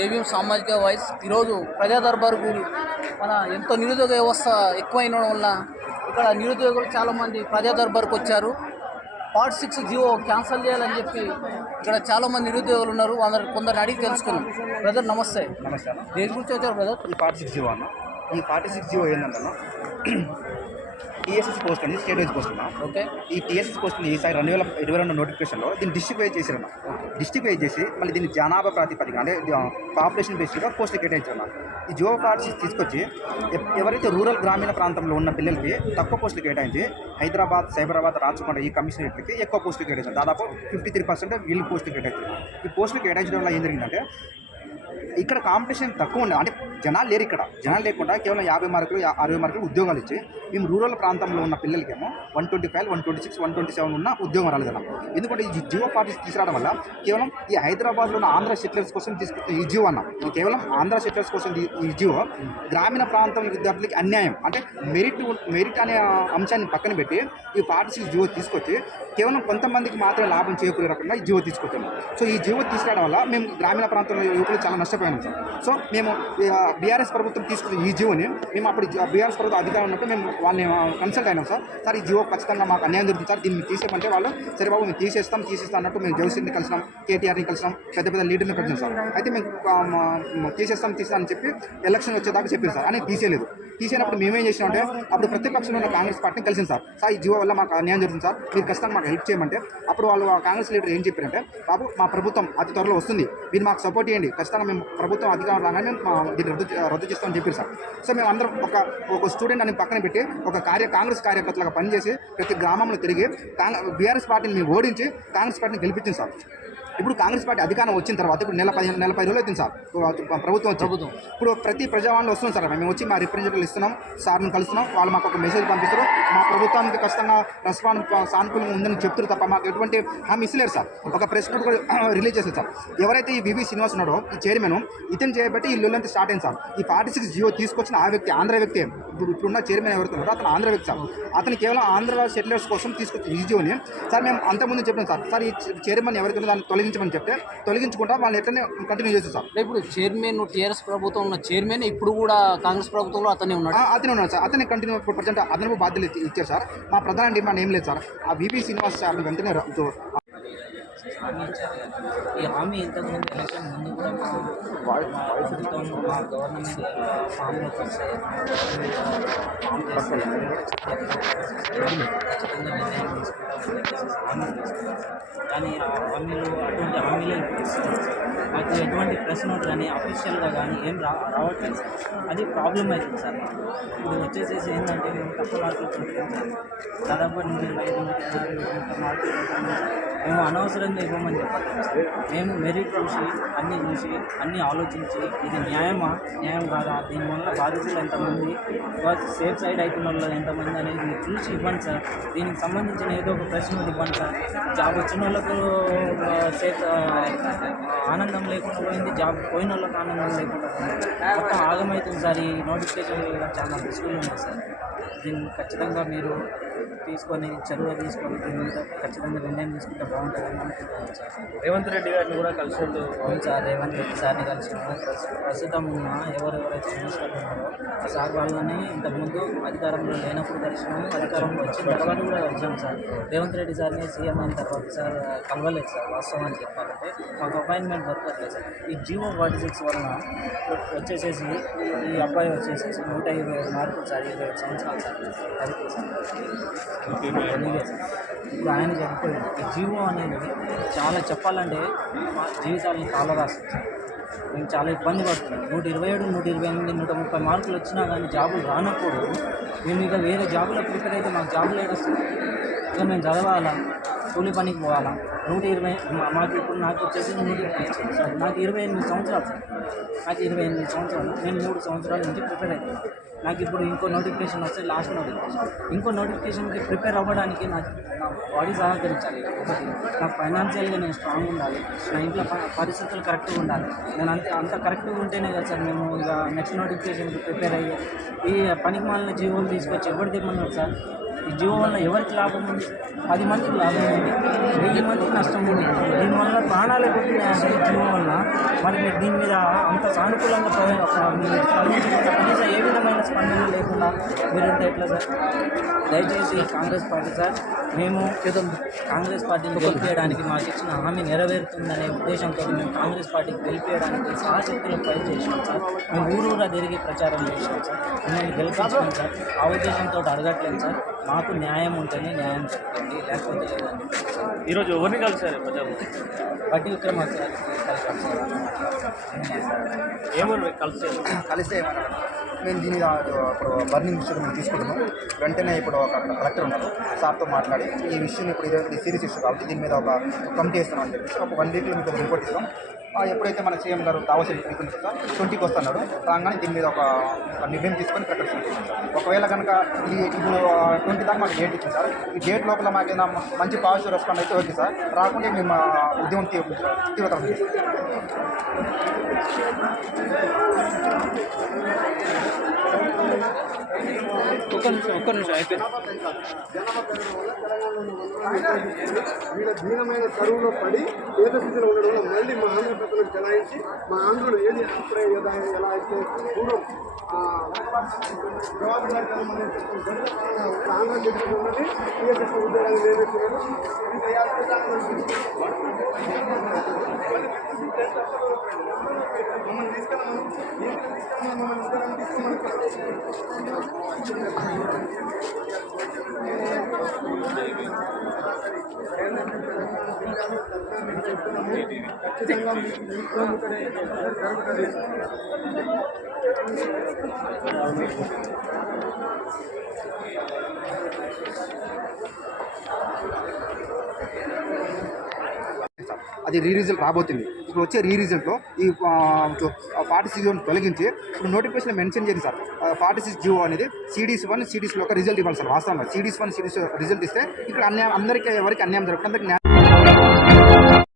JBM సామాజిక voice ఈరోజు ప్రజా దర్బార్కు మన ఎంతో నిరుద్యోగ వ్యవస్థ ఎక్కువైన వల్ల ఇక్కడ నిరుద్యోగులు చాలామంది ప్రజా దర్బార్కు వచ్చారు. పార్ట్ సిక్స్ జియో క్యాన్సిల్ చేయాలని చెప్పి ఇక్కడ చాలామంది నిరుద్యోగులు ఉన్నారు. అందరు కొందరిని అడిగి తెలుసుకున్నాం బ్రదర్ నమస్తే. నమస్తే దేని గురించి వచ్చారు బ్రదర్? ఈ ఫార్టీ సిక్స్ జీవో అన్న. ఈ ఫార్టీ సిక్స్ జీవో ఏంటంటే టీఎస్ఎస్ పోస్ట్ అండి స్టేట్ వైజ్ పోస్ట్ ఓకే. ఈ టీఎస్ఎస్ పోస్ట్ ఈసారి రెండు వేల ఇరవై రెండు నోటిఫికేషన్లో దీన్ని డిస్ట్రిక్ట్ వైజ్ చేశారన్న డిస్ట్రిక్ట్ వైజ్ చేసి మళ్ళీ దీన్ని జనాభా ప్రాతిపదిక అంటే పాపులేషన్ బేస్డ్గా పోస్ట్ కేటాయించారన్న ఈ జియో సిక్స్ తీసుకొచ్చి ఎవరైతే రూరల్ గ్రామీణ ప్రాంతంలో ఉన్న పిల్లలకి తక్కువ పోస్టులు కేటాయించి హైదరాబాద్ సైబరాబాద్ రాచకొండ ఈ కమిషనరేట్లకి ఎక్కువ పోస్టులు కేటాయించారు. దాదాపు ఫిఫ్టీ త్రీ పర్సెంట్ వీళ్ళు పోస్టులు కేటాయించారు. ఈ పోస్టులు కేటాయించడం వల్ల ఏం జరిగిందంటే ఇక్కడ కాంపిటీషన్ తక్కువ ఉంది అంటే జనాలు లేరు ఇక్కడ. జనాలు లేకుండా కేవలం యాభై మార్కులు అరవై మార్కులు ఉద్యోగాలు ఇచ్చి మేము రూరల్ ప్రాంతంలో ఉన్న పిల్లలకేమో one twenty five one twenty six one twenty seven ఉన్న ఉద్యోగం రాలేదన్న ఎందుకంటే ఈ జియో పార్టీస్ తీసుకురావడం వల్ల కేవలం ఈ హైదరాబాద్లో ఉన్న ఆంధ్ర సెటిలర్స్ కోసం తీసుకు ఈ జియో అన్న కేవలం ఆంధ్ర సెటిలర్స్ కోసం ఈ- జియో గ్రామీణ ప్రాంతం విద్యార్థులకి అన్యాయం. అంటే మెరిట్ మెరిట్ అనే అంశాన్ని పక్కన పెట్టి ఈ పార్టీస్ జియో తీసుకొచ్చి కేవలం కొంతమందికి మాత్రమే లాభం చేకూరే రకంగా ఈ జియో తీసుకొచ్చాము సో ఈ జియో తీసుకురావడం వల్ల మేము గ్రామీణ ప్రాంతంలో యువకులు చాలా నష్టపోయాం సో మేము బీఆర్ఎస్ ప్రభుత్వం తీసుకున్న ఈ జియోని మేము అప్పుడు బీఆర్ఎస్ ప్రభుత్వం అధికారం ఉన్నట్టు మేము వాళ్ళని కన్సల్ట్ అయినాం సార్. సార్ ఈ జియో ఖచ్చితంగా మాకు అన్యాయం జరుగుతుంది సార్. దీన్ని తీసేయమంటే వాళ్ళు సరే బాబు మేము తీసేస్తాం తీసేస్తాం అన్నట్టు మేము జోసిని కలిసినాం కేటీఆర్ని కలిసినాం పెద్ద పెద్ద లీడర్ని కలిసినాం సార్. అయితే మేము తీసేస్తాం తీస్తాం అని చెప్పి ఎలక్షన్ వచ్చేదాకా చెప్పారు సార్. అని తీసేయలేదు. తీసేటప్పుడు మేమేం చేసినామంటే అప్పుడు ప్రతిపక్షంలో ఉన్న కాంగ్రెస్ పార్టీని కలిసింది సార్. సార్ ఈ జీవో వల్ల మాకు అన్యాయం జరుగుతుంది సార్. మీరు ఖచ్చితంగా మాకు హెల్ప్ చేయమంటే అప్పుడు వాళ్ళు ఆ కాంగ్రెస్ లీడర్ ఏం చెప్పారంటే బాబు మా ప్రభుత్వం అతి త్వరలో వస్తుంది. మీరు మాకు సపోర్ట్ చేయండి. ఖచ్చితంగా మేము ప్రభుత్వం అధికారం రాగానే మేము మా దీన్ని రద్దు రద్దు చేస్తామని చెప్పారు సార్. సో మేము అందరం ఒక ఒక స్టూడెంట్ అని పక్కన పెట్టి ఒక కార్య కాంగ్రెస్ కార్యకర్తలుగా పనిచేసి ప్రతి గ్రామంలో తిరిగి కాంగ్రెస్ బీఆర్ఎస్ పార్టీని మేము ఓడించి కాంగ్రెస్ పార్టీని గెలిపించింది సార్. ఇప్పుడు కాంగ్రెస్ పార్టీ అధికారం వచ్చిన తర్వాత ఇప్పుడు నెల పదిహేను నెల పది రోజులు అవుతుంది సార్. ప్రభుత్వం. ప్రభుత్వం. ఇప్పుడు ప్రతి ప్రజావాణిలో వస్తుంది సార్. మేము వచ్చి మా రిప్రజెంటేటివ్ ఇస్తున్నాం సార్ని కలుస్తున్నాం. వాళ్ళు మాకు ఒక మెసేజ్ పంపిస్తారు. మా ప్రభుత్వానికి ఖచ్చితంగా రెస్పాన్స్ సానుకూలంగా ఉందని చెప్తారు తప్ప మాకు ఎటువంటి హామీ ఇస్తలేరు సార్. ఒక ప్రెస్ నోట్ కూడా రిలీజ్ చేశారు సార్. ఎవరైతే ఈ వివి శ్రీనివాస్ ఉన్నాడో ఈ చైర్మన్ ఇతను చేయబట్టి ఈ లొల్లంతా స్టార్ట్ అయింది సార్. ఈ ఫార్టీ సిక్స్ జియో తీసుకొచ్చిన ఆ వ్యక్తి ఆంధ్ర వ్యక్తి. ఇప్పుడు ఇప్పుడున్న చైర్మన్ ఎవరైతే ఉన్నారో అతను ఆంధ్ర వ్యక్తి సార్. అతను కేవలం ఆంధ్ర సెటిలర్స్ కోసం తీసుకొచ్చిన ఈ జియోని. సార్ మేము అంతకుముందు చెప్పాం సార్. సార్ ఈ చైర్మన్ ఎవరైతే ఉన్నారో దాన్ని తొలగించమని చెప్తే తొలగించకుండా వాళ్ళని ఎట్లనే కంటిన్యూ సార్ అంటే ఇప్పుడు చైర్మన్ టీఆర్ఎస్ ప్రభుత్వం ఉన్న చైర్మన్ ఇప్పుడు కూడా కాంగ్రెస్ ప్రభుత్వంలో అతనే ఉన్నాడు? అతనే ఉన్నాడు సార్. అతనే కంటిన్యూ ప్రజెంట్ అదనపు బాధ్యతలు ఇచ్చి- ఇచ్చారు సార్. మా ప్రధాన డిమాండ్ ఏం లేదు సార్. ఆ విపి శ్రీనివాస్ సార్ని వెంటనే హామీ ఇచ్చారు. ఈ హామీ ఇంతకుముందు ఎలక్షన్ ముందు కూడా మా మా ప్రభుత్వం మా గవర్నమెంట్ ఫామ్లోకి వస్తే కానీ ఆ హామీలు అటువంటి హామీలే మాకు ఎటువంటి ప్రెస్ నోట్ కానీ అఫీషియల్గా కానీ ఏం రా రావట్లేదు అది ప్రాబ్లం అవుతుంది సార్. ఇప్పుడు వచ్చేసేసి ఏంటంటే మేము తక్కువ మార్కులు సార్ దాదాపు నూట ఐదు నూట మార్కులు మేము అనవసరంగా ఇవ్వమని చెప్పాలి మేము మెరిట్ చూసి అన్నీ చూసి అన్నీ ఆలోచించి ఇది న్యాయమా? న్యాయం కాదా? దీనివల్ల బాధితులు ఎంతమంది? సేఫ్ సైడ్ అవుతున్న వాళ్ళు ఎంతమంది అనేది మీరు చూసి ఇవ్వండి సార్. దీనికి సంబంధించిన ఏదో ఒక ప్రశ్న ఇవ్వండి సార్. జాబ్ వచ్చిన వాళ్ళకు సేఫ్ ఆనందం లేకుండా పోయింది. జాబ్ పోయిన వాళ్ళకి ఆనందం లేకుండా పోయింది. మొత్తం ఆగమవుతుంది సార్. ఈ నోటిఫికేషన్ చాలా రిస్కులు ఉన్నాయి సార్. దీన్ని ఖచ్చితంగా మీరు తీసుకొని చదువు తీసుకొని దీని మీద ఖచ్చితంగా నిర్ణయం తీసుకుంటే బాగుంటుందని అనుకుంటున్నాను సార్. రేవంత్ రెడ్డి గారిని కూడా కలిసినట్టు అవును సార్ రేవంత్ రెడ్డి సార్ని కలిసి ప్రస్తుతం ఉన్న ఎవరెవరైతే మినిస్టర్లు ఉన్నారో ఆ సార్ వాళ్ళని ఇంతకుముందు అధికారంలో లేనప్పుడు కలిసినాము. అధికారంలో వచ్చిన తర్వాత కూడా కలిసాం సార్. రేవంత్ రెడ్డి సార్ని సీఎం అయిన తర్వాత సార్ కలవలేదు సార్ వాస్తవాన్ని చెప్పాలంటే. మాకు అపాయింట్మెంట్ దొరకట్లేదు సార్. ఈ జియో ఫార్టీ సిక్స్ వలన వచ్చేసేసి ఈ అబ్బాయి వచ్చేసేసి నూట ఇరవై ఐదు మార్కులు సార్ ఇరవై సంవత్సరాలు సార్. అది ఇప్పుడు ఆయన చనిపోయాడు జీవం జీవో అనేది చాలా చెప్పాలంటే మా జీవితాలను కాల మేము చాలా ఇబ్బంది పడుతున్నాం నూట ఇరవై ఏడు నూట ఇరవై ఎనిమిది నూట ముప్పై మార్కులు వచ్చినా కానీ జాబులు రానప్పుడు మేము ఇక వేరే జాబులో ప్రిపేర్ అయితే మాకు జాబులు ఏడొస్తుంది ఇక మేము చదవాలా? కూలి పనికి పోవాలా? నూట ఇరవై మాకు ఇప్పుడు నాకు వచ్చేసి నూట సార్ నాకు ఇరవై ఎనిమిది సంవత్సరాలు. సార్ నాకు ఇరవై ఎనిమిది సంవత్సరాలు. నేను మూడు సంవత్సరాల నుంచి ప్రిపేర్ అవుతాను నాకు ఇప్పుడు ఇంకో నోటిఫికేషన్ వస్తే లాస్ట్ నోటిఫికేషన్ ఇంకో నోటిఫికేషన్కి ప్రిపేర్ అవ్వడానికి నాకు నా బాడీ సహకరించాలి. ఒకటి ఫైనాన్షియల్గా నేను స్ట్రాంగ్ ఉండాలి. నా ఇంట్లో పరిస్థితులు కరెక్ట్గా ఉండాలి. నేను అంతే అంత కరెక్ట్గా ఉంటేనే కదా సార్ మేము ఇక నెక్స్ట్ నోటిఫికేషన్కి ప్రిపేర్ అయ్యి. ఈ పనికి మాలిన జీవోలు తీసుకొచ్చి ఎవరు దిమ్మన్నారు సార్? ఈ జీవో వల్ల ఎవరికి లాభం ఉంది? పది మందికి లాభం ఉంది. వెయ్యి మందికి నష్టం ఉంది. దీనివల్ల ప్రాణాలే పోతున్నాయి అసలు జీవం వల్ల. మరి మీరు దీని మీద అంత సానుకూలంగా ప్ర- కనీసం ఏ విధమైన స్పందన లేకుండా మీరు ఎట్లా సార్. దయచేసి కాంగ్రెస్ పార్టీ సార్ మేము కాంగ్రెస్ పార్టీని గెలిపేయడానికి మాకు ఇచ్చిన హామీ నెరవేరుతుందనే ఉద్దేశంతో మేము కాంగ్రెస్ పార్టీకి గెలిపేయడానికి సహశక్తులు పని చేసినాం సార్. మేము ఊరూరా తిరిగి ప్రచారం చేసినాం సార్. మిమ్మల్ని గెలిపించాం సార్. ఆ ఉద్దేశంతో అడగట్లేదు సార్. మాకు న్యాయం ఉంటేనే న్యాయం జరుగుతుంది లేకపోతే లేదండి. ఈరోజు ఎవరిని కలిసారు బట్టి విక్రమార్క కలిసాం సార్. కలిసారు కలిస్తే ఏమన్నారు? మేము దీని ఇప్పుడు బర్నింగ్ ఇష్యూ మేము తీసుకుంటాము వెంటనే ఇప్పుడు ఒక కలెక్టర్ ఉన్నారు సార్తో మాట్లాడి ఈ విషయం ఇప్పుడు ఇది సీరియస్ ఇష్యూ కాబట్టి దీని మీద ఒక కమిటీ వేస్తున్నాం అని చెప్పేసి ఒక వన్ వీక్లో మీకు రిపోర్ట్ ఇస్తాం. ఆ, ఎప్పుడైతే మన సీఎం గారు దావస్ ట్వంటీకి వస్తున్నాడు. రాగానే దీని మీద ఒక నిర్ణయం తీసుకొని ప్రకటిస్తాం ఒకవేళ కనుక ఈ ఇప్పుడు ట్వంటీ దాకా మాకు డేట్ ఇచ్చింది సార్. ఈ డేట్ లోపల మాకు ఏదైనా మంచి పాజిటివ్ రెస్పాండ్ అయితే ఓకే సార్. రాకుంటే మేము ఉద్యమం తీవ్ర తీవ్రతరం చేస్తాం. నిమిషం ఒక్క నిమిషం అయిపోయింది వీళ్ళ దీనమైన కరువులో పడి పేద స్థితిలో ఉండడం వల్ల మళ్ళీ మా ఆంధ్ర ప్రజలకు చెలాయించి మా ఆంధ్రలో ఏది అభిప్రాయ ఎలా ఎలా అయితే పూర్వం. ఆంధ్ర చెప్పేది ఉన్నది టీఎస్ఎస్ ఉద్యోగాలు నియమించారు ఇంకా యాభై శాతం ఉంటుంది. మమ్మల్ని తీసుకెళ్ళమని తీసుకెళ్ళమని మమ్మల్ని ఉద్యోగాన్ని తీసుకోమని ఖచ్చితంగా అది రీ రిజల్ట్ రాబోతుంది. ఇప్పుడు వచ్చే రీ రిజల్ట్లో ఈ ఫార్టీ సిక్స్ తొలగించి ఇప్పుడు నోటిఫికేషన్ మెన్షన్ చేయండి సార్. ఫార్టీ సిక్స్ జీవో అనేది సిడీస్ వన్ సిడీస్ ఒక రిజల్ట్ ఇవ్వాలి సార్ వాస్తవంగా. సిడీస్ వన్ సిడీస్ రిజల్ట్ ఇస్తే ఇక్కడ అన్యాయం అందరికీ ఎవరికి అన్యాయం జరగకుండా అందరికీ